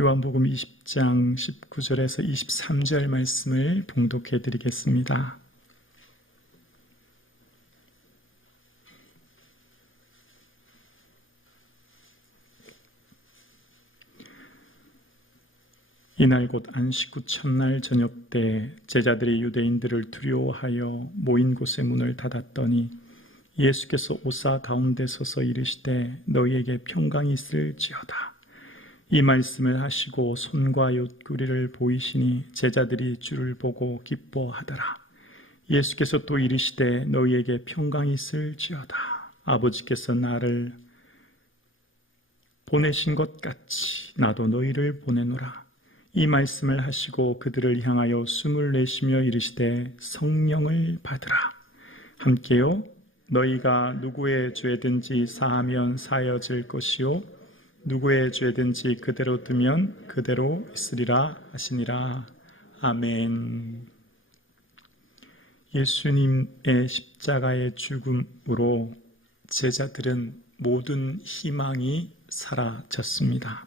요한복음 20장 19절에서 23절 말씀을 봉독해 드리겠습니다. 이날 곧 안식 후 첫날 저녁 때 제자들이 유대인들을 두려워하여 모인 곳의 문을 닫았더니 예수께서 오사 가운데 서서 이르시되 너희에게 평강이 있을지어다. 이 말씀을 하시고 손과 옆구리를 보이시니 제자들이 주를 보고 기뻐하더라. 예수께서 또 이르시되 너희에게 평강이 있을지어다. 아버지께서 나를 보내신 것 같이 나도 너희를 보내노라. 이 말씀을 하시고 그들을 향하여 숨을 내쉬며 이르시되 성령을 받으라. 함께요. 너희가 누구의 죄든지 사하면 사여질 것이요 누구의 죄든지 그대로 두면 그대로 있으리라 하시니라. 아멘. 예수님의 십자가의 죽음으로 제자들은 모든 희망이 사라졌습니다.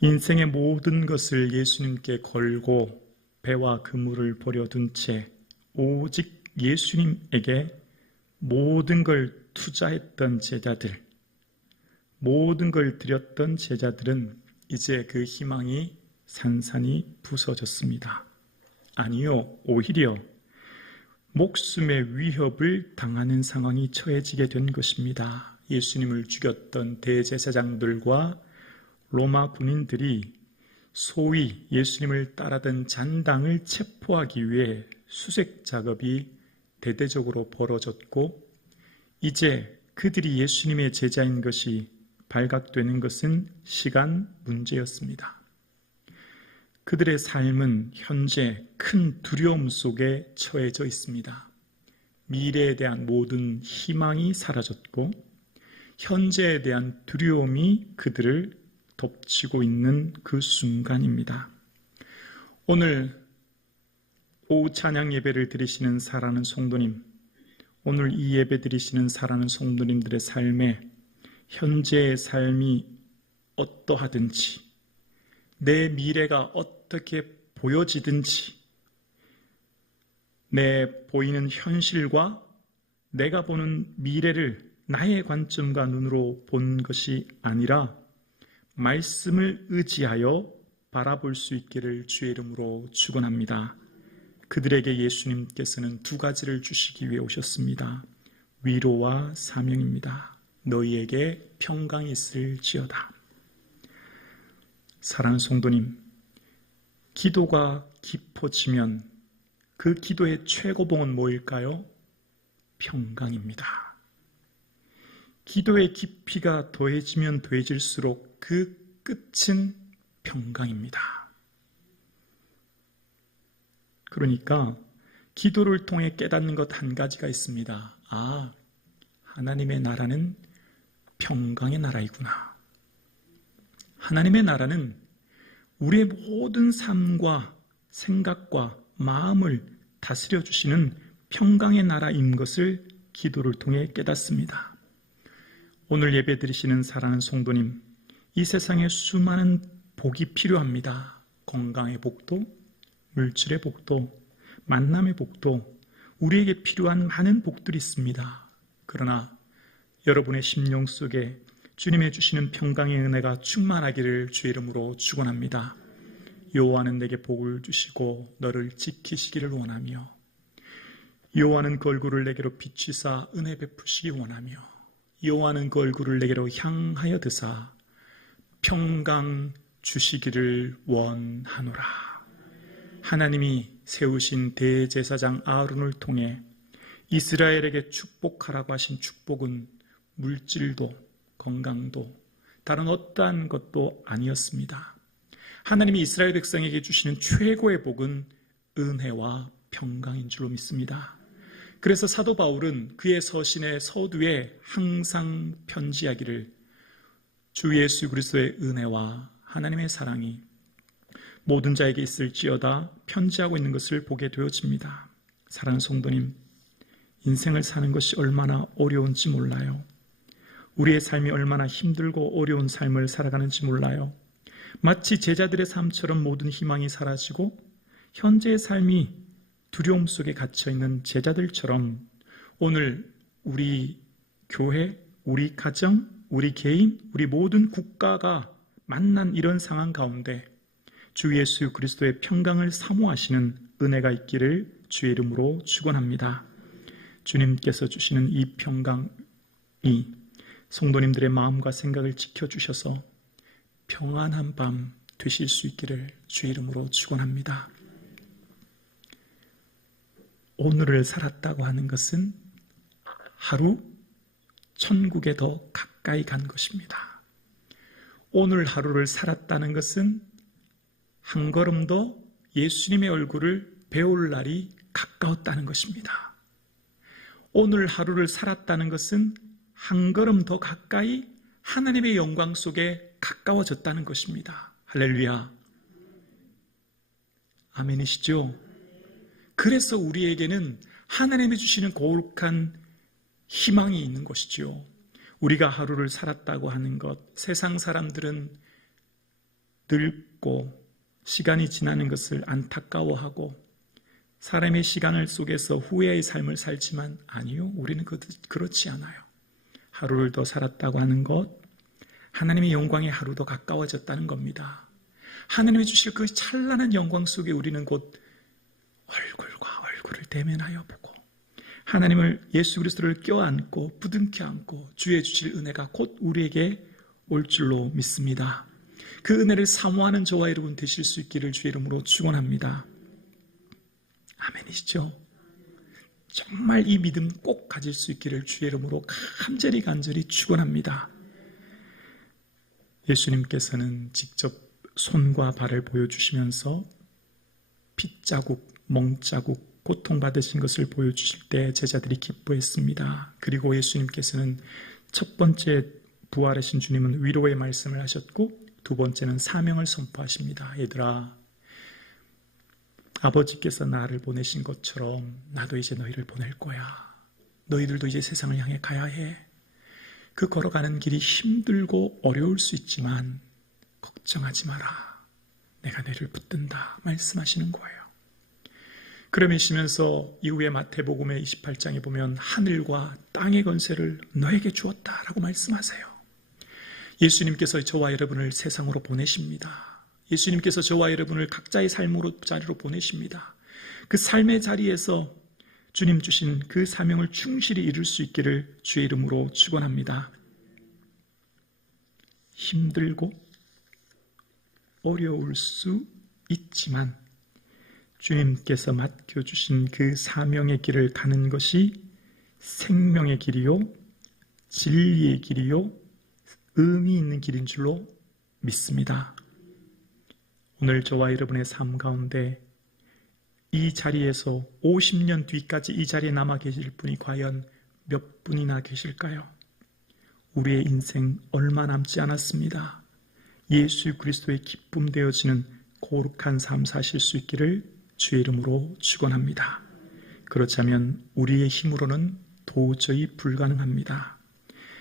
인생의 모든 것을 예수님께 걸고 배와 그물을 버려둔 채 오직 예수님에게 모든 걸 투자했던 제자들, 모든 걸 드렸던 제자들은 이제 그 희망이 산산이 부서졌습니다. 아니요, 오히려 목숨의 위협을 당하는 상황이 처해지게 된 것입니다. 예수님을 죽였던 대제사장들과 로마 군인들이 소위 예수님을 따르던 잔당을 체포하기 위해 수색 작업이 대대적으로 벌어졌고 이제 그들이 예수님의 제자인 것이 발각되는 것은 시간 문제였습니다. 그들의 삶은 현재 큰 두려움 속에 처해져 있습니다. 미래에 대한 모든 희망이 사라졌고 현재에 대한 두려움이 그들을 덮치고 있는 그 순간입니다. 오늘 오후 찬양 예배를 드리시는 사랑하는 성도님, 오늘 이 예배 드리시는 사랑하는 성도님들의 삶에 현재의 삶이 어떠하든지 내 미래가 어떻게 보여지든지 내 보이는 현실과 내가 보는 미래를 나의 관점과 눈으로 본 것이 아니라 말씀을 의지하여 바라볼 수 있기를 주의 이름으로 축원합니다. 그들에게 예수님께서는 두 가지를 주시기 위해 오셨습니다. 위로와 사명입니다. 너희에게 평강이 있을지어다. 사랑하는 성도님, 기도가 깊어지면 그 기도의 최고봉은 뭐일까요? 평강입니다. 기도의 깊이가 더해지면 더해질수록 그 끝은 평강입니다. 그러니까 기도를 통해 깨닫는 것 한 가지가 있습니다. 아, 하나님의 나라는 평강의 나라이구나. 하나님의 나라는 우리의 모든 삶과 생각과 마음을 다스려 주시는 평강의 나라인 것을 기도를 통해 깨닫습니다. 오늘 예배 드리시는 사랑하는 성도님, 이 세상에 수많은 복이 필요합니다. 건강의 복도, 물질의 복도, 만남의 복도, 우리에게 필요한 많은 복들이 있습니다. 그러나 여러분의 심령 속에 주님의 주시는 평강의 은혜가 충만하기를 주의 이름으로 축원합니다. 여호와는 내게 복을 주시고 너를 지키시기를 원하며 여호와는 그 얼굴을 내게로 비추사 은혜 베푸시기 원하며 여호와는 그 얼굴을 내게로 향하여 드사 평강 주시기를 원하노라. 하나님이 세우신 대제사장 아론을 통해 이스라엘에게 축복하라고 하신 축복은 물질도 건강도 다른 어떠한 것도 아니었습니다. 하나님이 이스라엘 백성에게 주시는 최고의 복은 은혜와 평강인 줄로 믿습니다. 그래서 사도 바울은 그의 서신의 서두에 항상 편지하기를 주 예수 그리스도의 은혜와 하나님의 사랑이 모든 자에게 있을지어다 편지하고 있는 것을 보게 되어집니다. 사랑하는 성도님, 인생을 사는 것이 얼마나 어려운지 몰라요. 우리의 삶이 얼마나 힘들고 어려운 삶을 살아가는지 몰라요. 마치 제자들의 삶처럼 모든 희망이 사라지고 현재의 삶이 두려움 속에 갇혀있는 제자들처럼 오늘 우리 교회, 우리 가정, 우리 개인, 우리 모든 국가가 만난 이런 상황 가운데 주 예수 그리스도의 평강을 사모하시는 은혜가 있기를 주의 이름으로 축원합니다. 주님께서 주시는 이 평강이 성도님들의 마음과 생각을 지켜주셔서 평안한 밤 되실 수 있기를 주의 이름으로 축원합니다. 오늘을 살았다고 하는 것은 하루 천국에 더 가까이 간 것입니다. 오늘 하루를 살았다는 것은 한 걸음 더 예수님의 얼굴을 배울 날이 가까웠다는 것입니다. 오늘 하루를 살았다는 것은 한 걸음 더 가까이 하나님의 영광 속에 가까워졌다는 것입니다. 할렐루야. 아멘이시죠? 그래서 우리에게는 하나님이 주시는 거룩한 희망이 있는 것이죠. 우리가 하루를 살았다고 하는 것, 세상 사람들은 늙고 시간이 지나는 것을 안타까워하고 사람의 시간을 속에서 후회의 삶을 살지만 아니요, 우리는 그렇지 않아요. 하루를 더 살았다고 하는 것, 하나님의 영광의 하루 더 가까워졌다는 겁니다. 하나님이 주실 그 찬란한 영광 속에 우리는 곧 얼굴과 얼굴을 대면하여 보고 하나님을, 예수 그리스도를 껴안고 부둥켜 안고 주의 주실 은혜가 곧 우리에게 올 줄로 믿습니다. 그 은혜를 사모하는 저와 여러분 되실 수 있기를 주의 이름으로 축원합니다. 아멘이시죠? 정말 이 믿음 꼭 가질 수 있기를 주의 이름으로 간절히 축원합니다. 예수님께서는 직접 손과 발을 보여주시면서 핏자국, 멍자국, 고통받으신 것을 보여주실 때 제자들이 기뻐했습니다. 그리고 예수님께서는 첫 번째 부활하신 주님은 위로의 말씀을 하셨고 두 번째는 사명을 선포하십니다. 얘들아, 아버지께서 나를 보내신 것처럼 나도 이제 너희를 보낼 거야. 너희들도 이제 세상을 향해 가야 해. 그 걸어가는 길이 힘들고 어려울 수 있지만 걱정하지 마라. 내가 너희를 붙든다 말씀하시는 거예요. 그러시면서 이후에 마태복음의 28장에 보면 하늘과 땅의 권세를 너에게 주었다라고 말씀하세요. 예수님께서 저와 여러분을 세상으로 보내십니다. 예수님께서 저와 여러분을 각자의 자리로 보내십니다. 그 삶의 자리에서 주님 주신 그 사명을 충실히 이룰 수 있기를 주의 이름으로 축원합니다. 힘들고 어려울 수 있지만 주님께서 맡겨주신 그 사명의 길을 가는 것이 생명의 길이요, 진리의 길이요, 의미 있는 길인 줄로 믿습니다. 오늘 저와 여러분의 삶 가운데 이 자리에서 50년 뒤까지 이 자리에 남아 계실 분이 과연 몇 분이나 계실까요? 우리의 인생 얼마 남지 않았습니다. 예수 그리스도의 기쁨 되어지는 거룩한 삶 사실 수 있기를 주의 이름으로 축원합니다. 그렇다면 우리의 힘으로는 도저히 불가능합니다.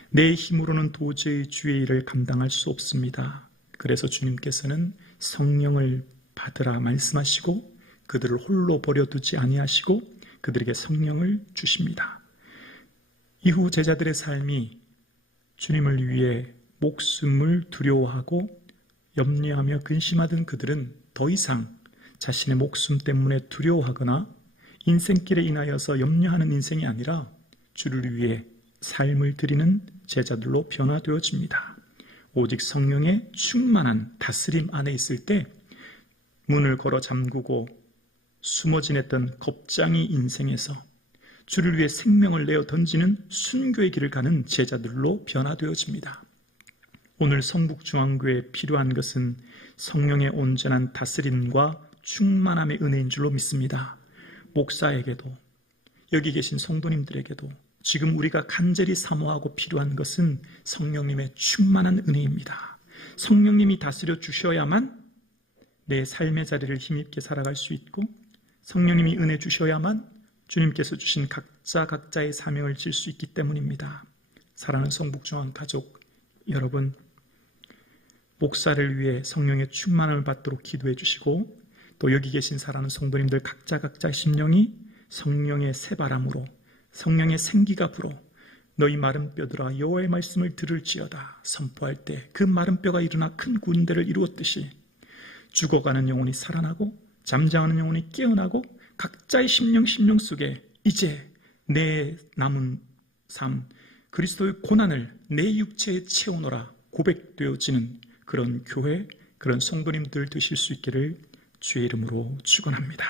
내 힘으로는 도저히 주의 일을 감당할 수 없습니다. 그래서 주님께서는 성령을 받으라 말씀하시고 그들을 홀로 버려두지 아니하시고 그들에게 성령을 주십니다. 이후 제자들의 삶이 주님을 위해 목숨을 두려워하고 염려하며 근심하던 그들은 더 이상 자신의 목숨 때문에 두려워하거나 인생길에 인하여서 염려하는 인생이 아니라 주를 위해 삶을 드리는 제자들로 변화되어집니다. 오직 성령의 충만한 다스림 안에 있을 때 문을 걸어 잠그고 숨어 지냈던 겁쟁이 인생에서 주를 위해 생명을 내어 던지는 순교의 길을 가는 제자들로 변화되어집니다. 오늘 성북중앙교회에 필요한 것은 성령의 온전한 다스림과 충만함의 은혜인 줄로 믿습니다. 목사에게도 여기 계신 성도님들에게도 지금 우리가 간절히 사모하고 필요한 것은 성령님의 충만한 은혜입니다. 성령님이 다스려 주셔야만 내 삶의 자리를 힘있게 살아갈 수 있고 성령님이 은혜 주셔야만 주님께서 주신 각자의 사명을 질 수 있기 때문입니다. 사랑하는 성북중앙 가족 여러분, 목사를 위해 성령의 충만함을 받도록 기도해 주시고, 또 여기 계신 사랑하는 성도님들 각자 심령이 성령의 새바람으로, 성령의 생기가 불어 너희 마른 뼈들아 여호와의 말씀을 들을지어다 선포할 때 그 마른 뼈가 일어나 큰 군대를 이루었듯이 죽어가는 영혼이 살아나고 잠잠하는 영혼이 깨어나고 각자의 심령 속에 이제 내 남은 삶 그리스도의 고난을 내 육체에 채우노라 고백되어지는 그런 교회, 그런 성도님들 되실 수 있기를 주의 이름으로 축원합니다.